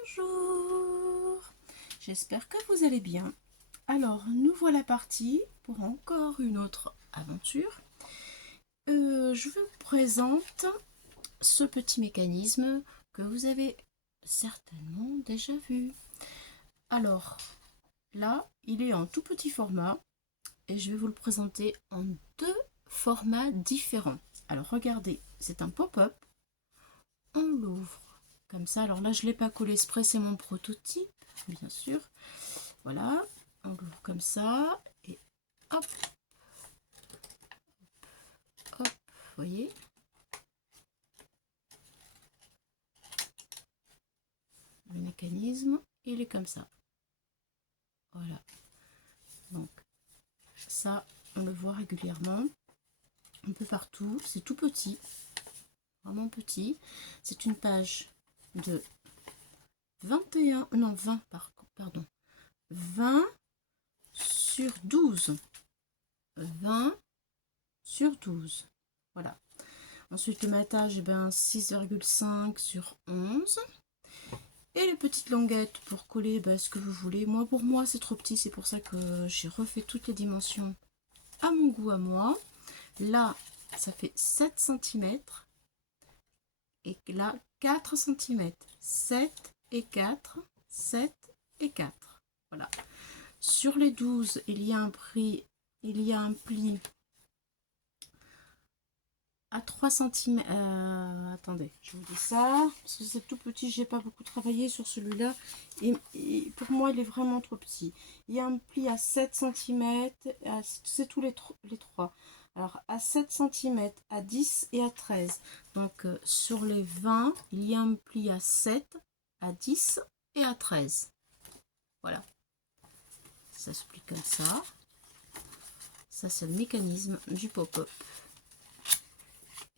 Bonjour, j'espère que vous allez bien. Alors, nous voilà partis pour encore une autre aventure. Je vous présente ce petit mécanisme que vous avez certainement déjà vu. Alors, là, il est en tout petit format et je vais vous le présenter en deux formats différents. Alors, regardez, c'est un pop-up. On l'ouvre comme ça. Alors là, je ne l'ai pas collé exprès, c'est mon prototype, bien sûr. Voilà, on l'ouvre comme ça. Et hop, hop, vous voyez. Le mécanisme, il est comme ça. Voilà. Donc, ça, on le voit régulièrement. Un peu partout. C'est tout petit. Vraiment petit. C'est une page de 21, non 20 pardon, 20 sur 12. 20 sur 12. Voilà. Ensuite, le matage, eh ben, 6,5 sur 11. Et les petites languettes pour coller ce que vous voulez. Moi, pour moi, c'est trop petit. C'est pour ça que j'ai refait toutes les dimensions à mon goût à moi. Là, ça fait 7 cm. Et là, 4 cm. 7 et 4. 7 et 4. Voilà. Sur les 12, il y a un pli à 3 cm. Attendez, je vous dis ça. Parce que c'est tout petit, j'ai pas beaucoup travaillé sur celui-là. Et pour moi, il est vraiment trop petit. Il y a un pli à 7 cm. C'est tous les 3. Alors, à 7 cm, à 10 et à 13. Donc, sur les 20, il y a un pli à 7, à 10 et à 13. Voilà. Ça se plie comme ça. Ça, c'est le mécanisme du pop-up.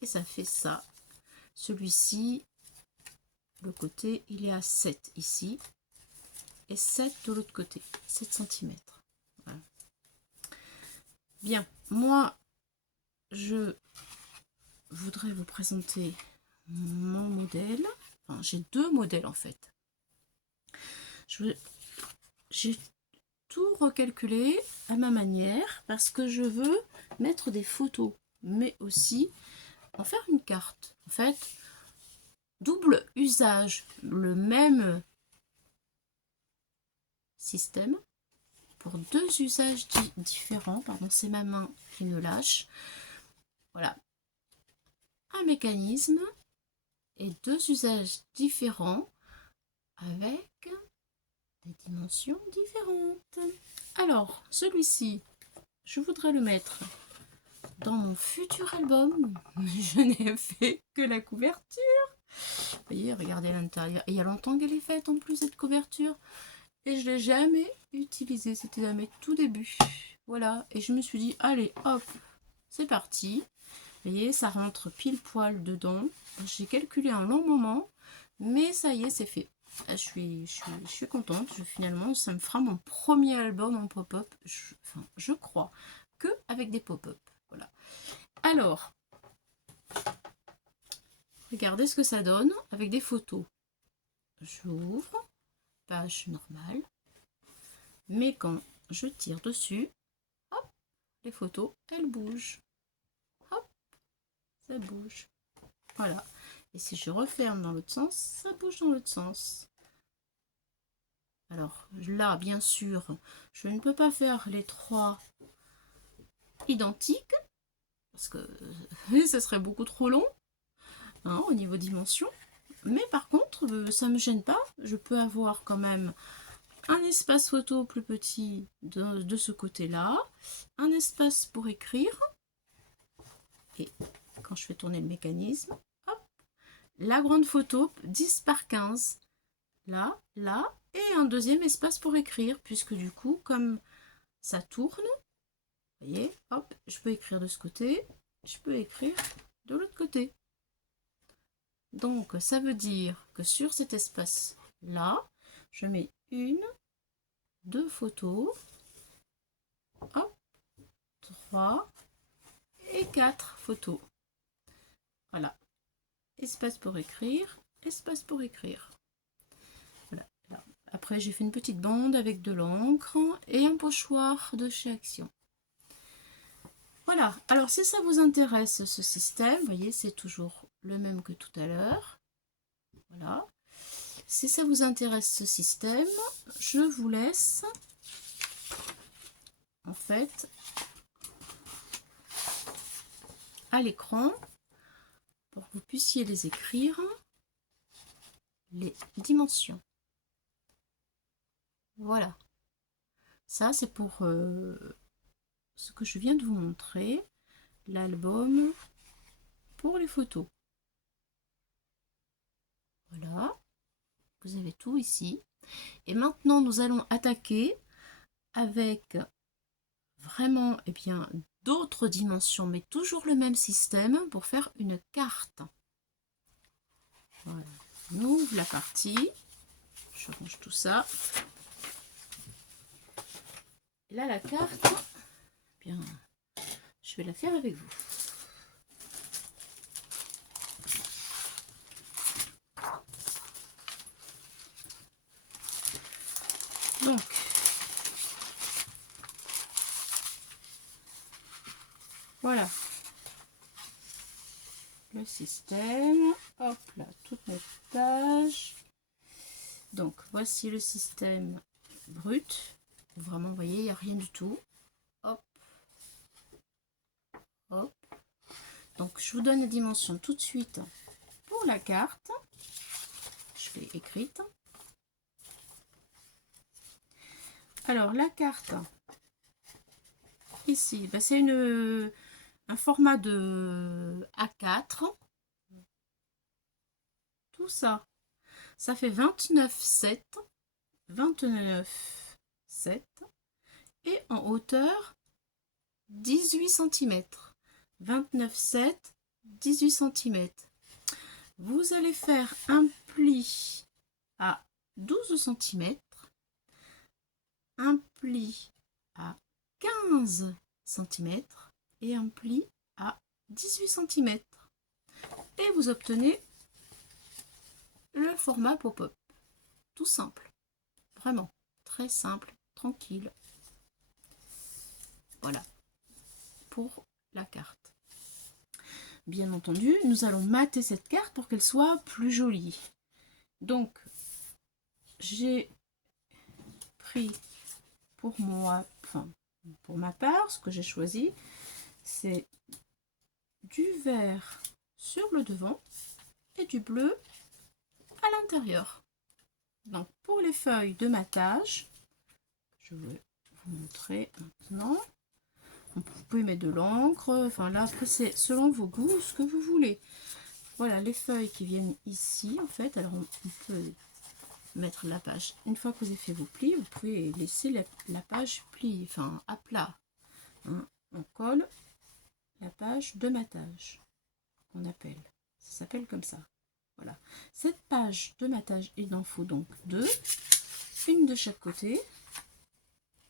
Et ça fait ça. Celui-ci, le côté, il est à 7 ici. Et 7 de l'autre côté. 7 cm. Voilà. Bien, moi, je voudrais vous présenter mon modèle. Enfin, j'ai deux modèles en fait. J'ai tout recalculé à ma manière parce que je veux mettre des photos, mais aussi en faire une carte. En fait, double usage, le même système pour deux usages différents. Pardon, c'est ma main qui me lâche. Voilà, un mécanisme et deux usages différents avec des dimensions différentes. Alors, celui-ci, je voudrais le mettre dans mon futur album. Je n'ai fait que la couverture. Vous voyez, regardez l'intérieur. Et il y a longtemps qu'elle est faite en plus cette couverture. Et je ne l'ai jamais utilisée. C'était à mes tout débuts. Voilà. Et je me suis dit, allez, hop, c'est parti. Vous voyez, ça rentre pile poil dedans. J'ai calculé un long moment. Mais ça y est, c'est fait. Je suis contente. Finalement, ça me fera mon premier album en pop-up. Je crois que avec des pop-up. Voilà. Alors, regardez ce que ça donne avec des photos. J'ouvre, page normale. Mais quand je tire dessus, hop, les photos, elles bougent. Hop, ça bouge. Voilà. Et si je referme dans l'autre sens, ça bouge dans l'autre sens. Alors là, bien sûr, je ne peux pas faire les trois identiques parce que ça serait beaucoup trop long au niveau dimension. Mais par contre, ça ne me gêne pas. Je peux avoir quand même un espace photo plus petit de ce côté-là, un espace pour écrire. Et quand je fais tourner le mécanisme, hop, la grande photo 10 par 15. Là, là, et un deuxième espace pour écrire, puisque du coup, comme ça tourne, vous voyez, hop, je peux écrire de ce côté, je peux écrire de l'autre côté. Donc, ça veut dire que sur cet espace-là, je mets une, deux photos, hop, 3 et 4 photos. Voilà. Espace pour écrire, espace pour écrire. Voilà. après j'ai fait une petite bande avec de l'encre et un pochoir de chez Action. Voilà, alors si ça vous intéresse ce système, vous voyez c'est toujours le même que tout à l'heure. Voilà. Si ça vous intéresse ce système, je vous laisse en fait à l'écran pour que vous puissiez les écrire, les dimensions. Voilà. Ça c'est pour ce que je viens de vous montrer, l'album pour les photos. Voilà. Vous avez tout ici. Et maintenant, nous allons attaquer avec vraiment d'autres dimensions, mais toujours le même système pour faire une carte. Voilà. On ouvre la partie. Je range tout ça. Et là, la carte, je vais la faire avec vous. Donc, voilà le système. Hop là, toutes mes pages. Donc, voici le système brut. Vraiment, vous voyez, il n'y a rien du tout. Hop. Hop. Donc, je vous donne les dimensions tout de suite pour la carte. Je l'ai écrite. Alors, la carte, ici, c'est un format de A4. Tout ça, ça fait 29,7. 29,7. Et en hauteur, 18 cm. 29,7, 18 cm. Vous allez faire un pli à 12 cm. Un pli à 15 cm et un pli à 18 cm. Et vous obtenez le format pop-up. Tout simple. Vraiment. Très simple. Tranquille. Voilà. Pour la carte. Bien entendu, nous allons mater cette carte pour qu'elle soit plus jolie. Donc, j'ai pris pour moi, pour ma part, ce que j'ai choisi, c'est du vert sur le devant et du bleu à l'intérieur. Donc pour les feuilles de matage, je vais vous montrer maintenant. Vous pouvez mettre de l'encre, enfin là après c'est selon vos goûts, ce que vous voulez. Voilà les feuilles qui viennent ici en fait. Alors on peut mettre la page. Une fois que vous avez fait vos plis, vous pouvez laisser la page pliée, enfin à plat. Hein. On colle la page de matage qu'on appelle. Ça s'appelle comme ça. Voilà. Cette page de matage, il en faut donc deux. Une de chaque côté.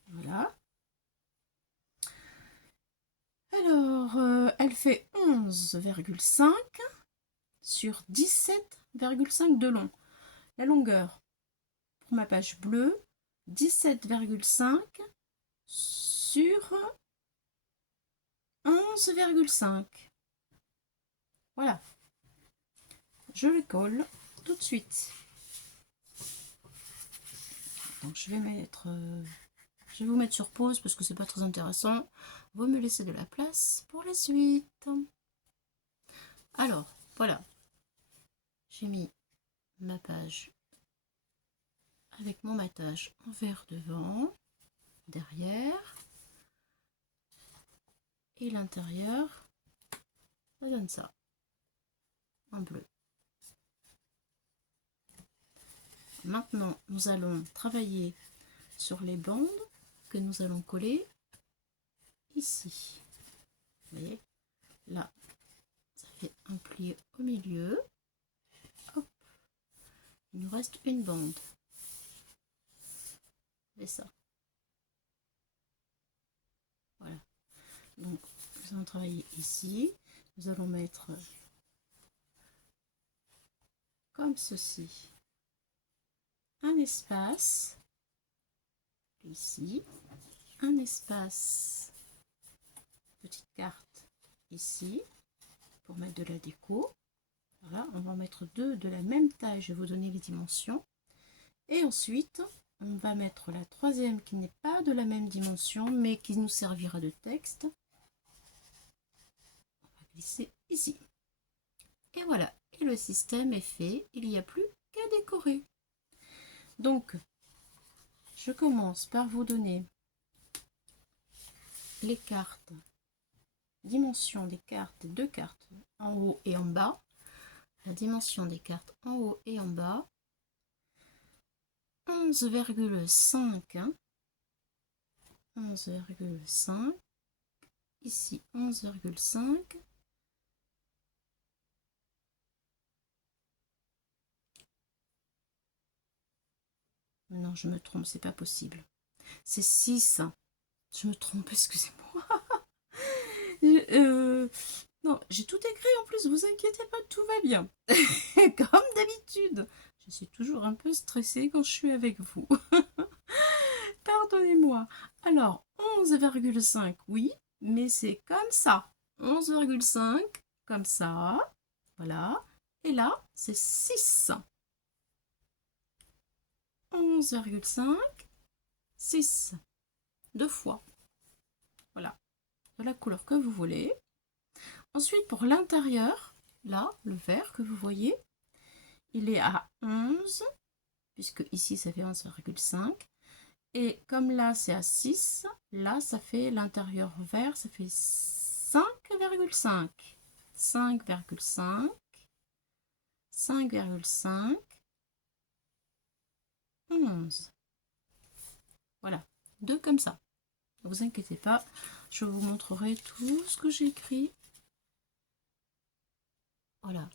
Voilà. Alors, elle fait 11,5 sur 17,5 de long. La longueur pour ma page bleue, 17,5 sur 11,5. Voilà. Je le colle tout de suite. Donc je vais vous mettre sur pause parce que c'est pas très intéressant. Vous me laissez de la place pour la suite. Alors, voilà. J'ai mis ma page avec mon matage en vert devant, derrière. Et l'intérieur, ça donne ça, en bleu. Maintenant, nous allons travailler sur les bandes que nous allons coller ici. Vous voyez, là, ça fait un pli au milieu. Hop, il nous reste une bande. Et ça. Voilà. Donc, nous allons travailler ici. Nous allons mettre comme ceci un espace ici, un espace petite carte ici pour mettre de la déco. Voilà, on va en mettre deux de la même taille, je vais vous donner les dimensions. Et ensuite, on va mettre la troisième qui n'est pas de la même dimension, mais qui nous servira de texte. On va glisser ici. Et voilà, et le système est fait, il n'y a plus qu'à décorer. Donc, je commence par vous donner les cartes, dimension des cartes, des deux cartes en haut et en bas. La dimension des cartes en haut et en bas. 11,5, 11,5, ici 11,5, non je me trompe, c'est pas possible, c'est 6, je me trompe, excusez-moi. Non, j'ai tout écrit en plus, vous inquiétez pas, tout va bien. Comme d'habitude, je suis toujours un peu stressée quand je suis avec vous. Pardonnez-moi. Alors, 11,5, oui, mais c'est comme ça. 11,5, comme ça. Voilà. Et là, c'est 6. 11,5, 6. Deux fois. Voilà. De la couleur que vous voulez. Ensuite, pour l'intérieur, là, le vert que vous voyez, il est à 11, puisque ici, ça fait 11,5. Et comme là, c'est à 6, là, ça fait l'intérieur vert, ça fait 5,5. 5,5. 5,5. 11. Voilà, deux comme ça. Ne vous inquiétez pas, je vous montrerai tout ce que j'ai écrit. Voilà,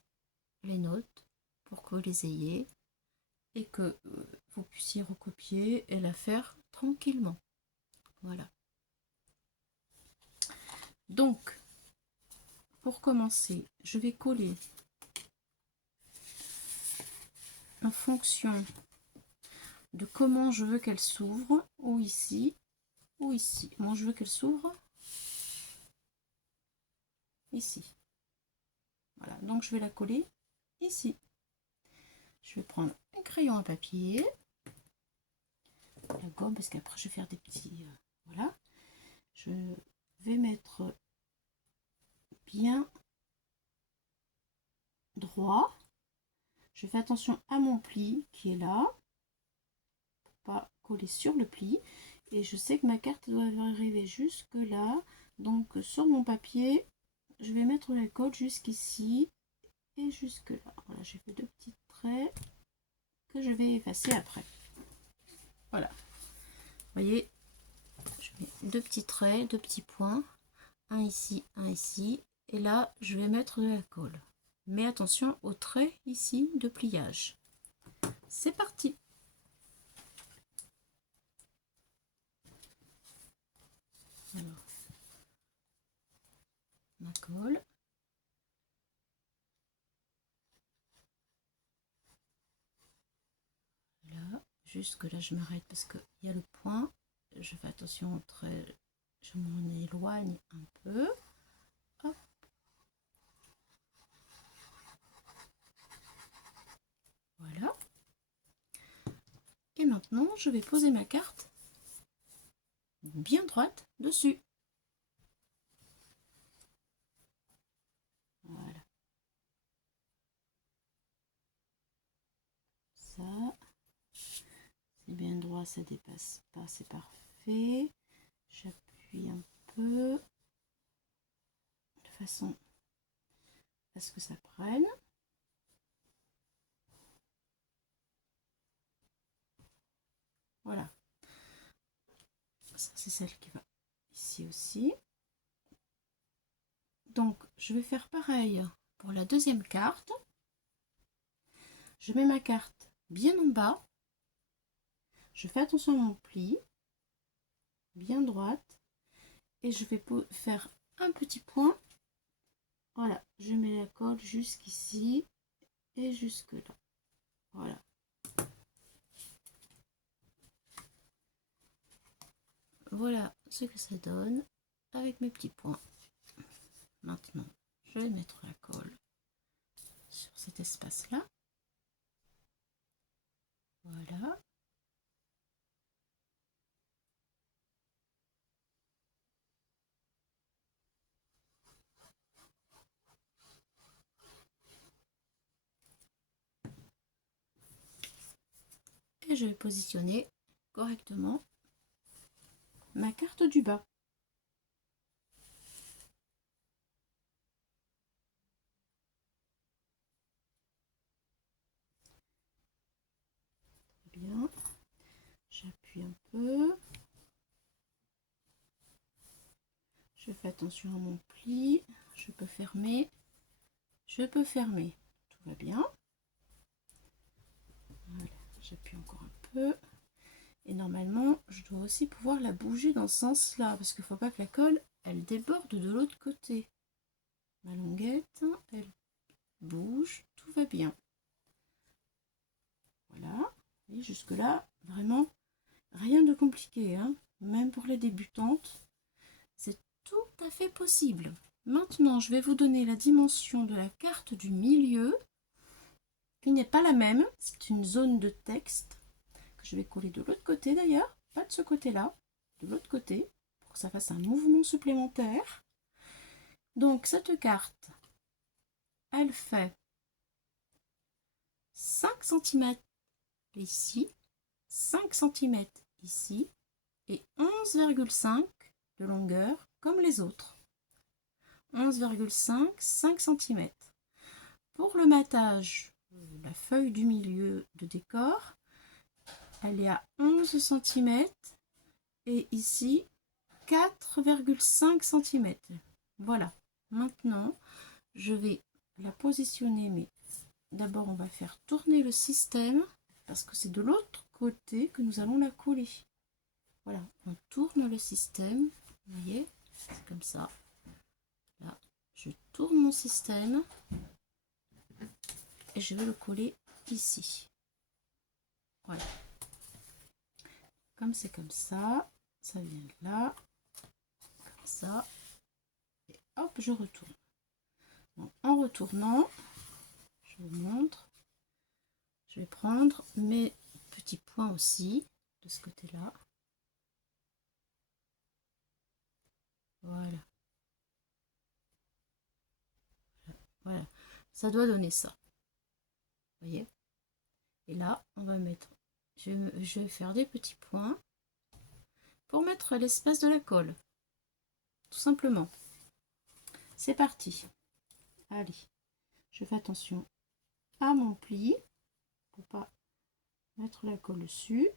les notes pour que vous les ayez et que vous puissiez recopier et la faire tranquillement. Voilà. Donc, pour commencer, je vais coller en fonction de comment je veux qu'elle s'ouvre, ou ici, ou ici. Moi, je veux qu'elle s'ouvre ici. Voilà, donc je vais la coller ici. Je vais prendre un crayon à papier, la gomme, parce qu'après je vais faire des petits... voilà. Je vais mettre bien droit. Je fais attention à mon pli qui est là, pour pas coller sur le pli. Et je sais que ma carte doit arriver jusque là. Donc sur mon papier, je vais mettre la colle jusqu'ici et jusque là. Voilà, j'ai fait deux petits traits que je vais effacer après. Voilà. Vous voyez, je mets deux petits traits, deux petits points, un ici, et là je vais mettre de la colle. Mais attention au trait ici de pliage. C'est parti. Alors, ma colle. Là, jusque là je m'arrête parce qu'il y a le point. Je fais attention au trait, je m'en éloigne un peu. Hop. Voilà. Et maintenant, je vais poser ma carte bien droite dessus. Voilà. Ça, c'est bien droit, ça dépasse pas, c'est parfait. J'appuie un peu de façon à ce que ça prenne. Voilà. Ça, c'est celle qui va ici aussi. Donc, je vais faire pareil pour la deuxième carte. Je mets ma carte bien en bas. Je fais attention à mon pli, bien droite. Et je vais faire un petit point. Voilà, je mets la colle jusqu'ici et jusque là. Voilà. voilà ce que ça donne avec mes petits points. Maintenant, je vais mettre la colle sur cet espace-là. Voilà. Et je vais positionner correctement ma carte du bas. Très bien. J'appuie un peu. Je fais attention à mon pli. Je peux fermer. Je peux fermer. Tout va bien. Voilà. J'appuie encore un peu. Et normalement, je dois aussi pouvoir la bouger dans ce sens-là, parce qu'il ne faut pas que la colle, elle déborde de l'autre côté. Ma languette, elle bouge, tout va bien. Voilà. Et jusque-là, vraiment, rien de compliqué, hein. Même pour les débutantes, c'est tout à fait possible. Maintenant, je vais vous donner la dimension de la carte du milieu, qui n'est pas la même. C'est une zone de texte que je vais coller de l'autre côté d'ailleurs, pas de ce côté-là, de l'autre côté, pour que ça fasse un mouvement supplémentaire. Donc cette carte, elle fait 5 cm ici, 5 cm ici et 11,5 de longueur comme les autres. 11,5, 5 cm. Pour le matage, la feuille du milieu de décor, elle est à 11 cm et ici 4,5 cm. Voilà. Maintenant, je vais la positionner, mais d'abord on va faire tourner le système parce que c'est de l'autre côté que nous allons la coller. Voilà, on tourne le système, vous voyez, c'est comme ça. Là, je tourne mon système et je vais le coller ici. Voilà. Comme c'est comme ça vient de là, comme ça, et hop, je retourne. Donc, en retournant, je vous montre, je vais prendre mes petits points aussi de ce côté-là. Voilà. Voilà. Ça doit donner ça. Vous voyez? Et là, on va mettre, je vais faire des petits points pour mettre l'espace de la colle. Tout simplement. C'est parti. Allez, je fais attention à mon pli pour pas mettre la colle dessus.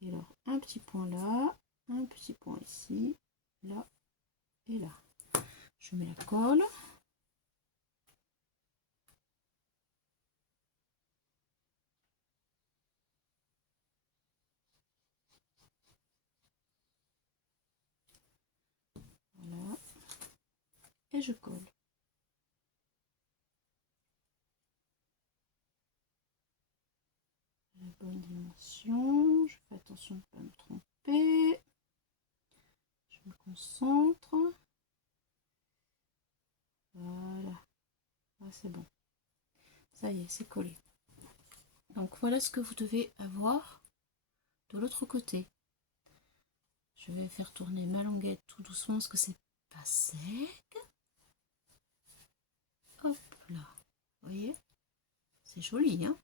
Et alors, un petit point là, un petit point ici, là et là. Je mets la colle. Voilà. Et je colle. La bonne dimension. Je fais attention de ne pas me tromper. Je me concentre. Voilà. Ah, c'est bon. Ça y est, c'est collé. Donc voilà ce que vous devez avoir de l'autre côté. Je vais faire tourner ma languette tout doucement parce que c'est pas sec. Hop là. Vous voyez? C'est joli, hein?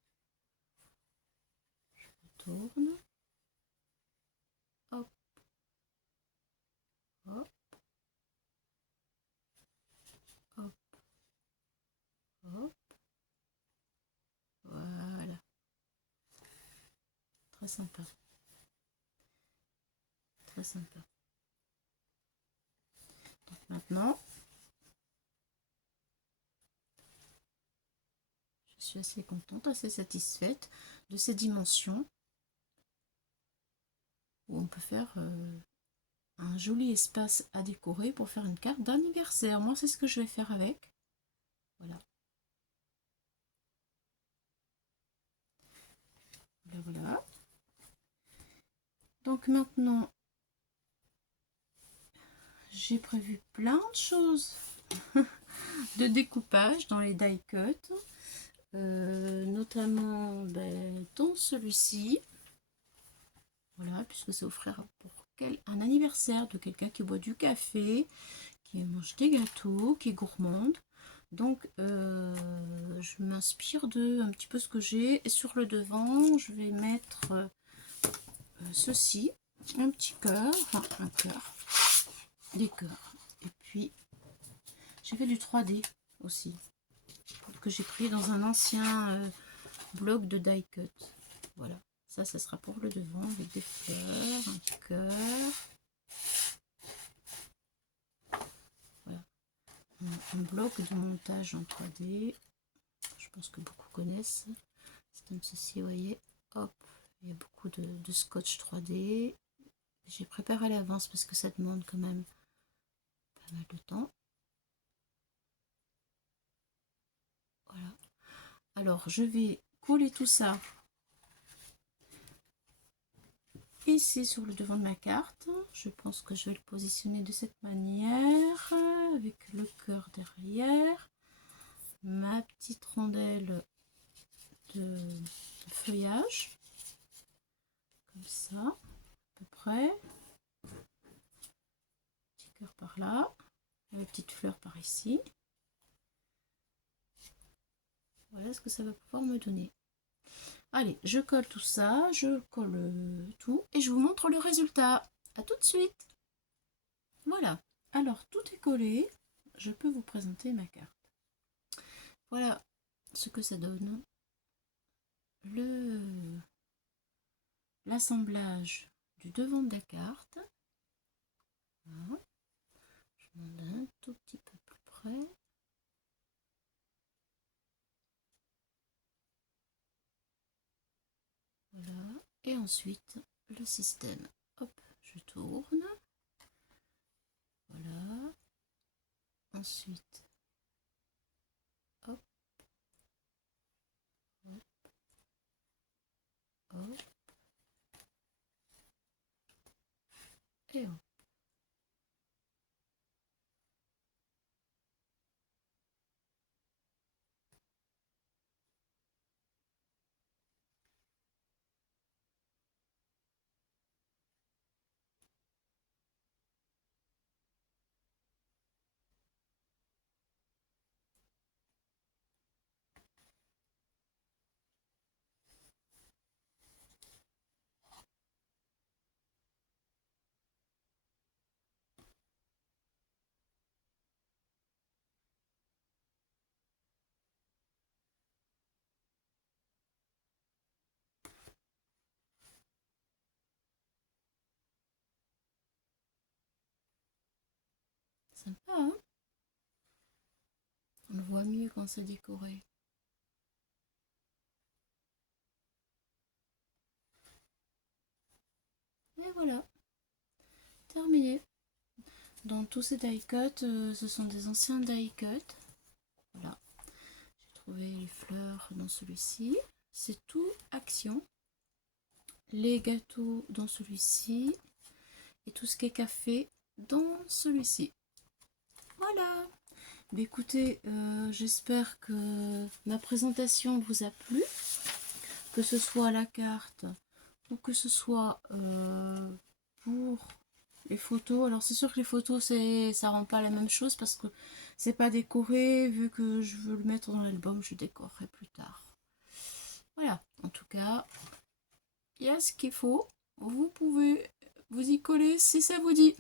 Je retourne. Hop. Hop. Hop. Hop. Voilà. Très sympa. Très sympa. Donc maintenant, je suis assez contente, assez satisfaite de ces dimensions où on peut faire un joli espace à décorer pour faire une carte d'anniversaire. Moi, c'est ce que je vais faire avec. Voilà. Voilà, voilà. Donc maintenant, j'ai prévu plein de choses de découpage dans les die cuts, notamment dans celui-ci. Voilà, puisque c'est offert pour un anniversaire de quelqu'un qui boit du café, qui mange des gâteaux, qui est gourmande. Donc je m'inspire de un petit peu ce que j'ai. Et sur le devant, je vais mettre ceci, un petit cœur, enfin un cœur, des cœurs. Et puis j'ai fait du 3D aussi, que j'ai pris dans un ancien bloc de die cut. Voilà, ça sera pour le devant avec des fleurs, un cœur. Voilà, un bloc de montage en 3D. Je pense que beaucoup connaissent. C'est comme ceci, vous voyez. Hop, il y a beaucoup de scotch 3D. J'ai préparé à l'avance parce que ça demande quand même pas mal de temps. Voilà. Alors, je vais coller tout ça ici sur le devant de ma carte. Je pense que je vais le positionner de cette manière, avec le cœur derrière, ma petite rondelle de feuillage, comme ça, à peu près. Petit cœur par là, et la petite fleur par ici. Voilà ce que ça va pouvoir me donner. Allez, je colle tout ça, je colle tout et je vous montre le résultat. À tout de suite. Voilà, alors tout est collé. Je peux vous présenter ma carte. Voilà ce que ça donne. L'assemblage du devant de la carte. Voilà. Je monte un tout petit peu plus près. Voilà. Et ensuite, le système. Hop, je tourne. Voilà. Ensuite, hop, hop, hop, et hop. Sympa, hein? On le voit mieux quand c'est décoré. Et voilà, terminé. Dans tous ces die cuts, ce sont des anciens die cuts. Voilà, j'ai trouvé les fleurs dans celui-ci. C'est tout Action. Les gâteaux dans celui-ci. Et tout ce qui est café dans celui-ci. Voilà. Mais écoutez, j'espère que ma présentation vous a plu. Que ce soit la carte ou que ce soit pour les photos. Alors c'est sûr que les photos ça rend pas la même chose parce que c'est pas décoré. Vu que je veux le mettre dans l'album, je décorerai plus tard. Voilà, en tout cas, il y a ce qu'il faut. Vous pouvez vous y coller si ça vous dit.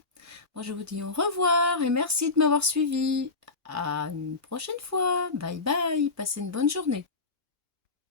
Moi je vous dis au revoir et merci de m'avoir suivi. À une prochaine fois. Bye bye. Passez une bonne journée.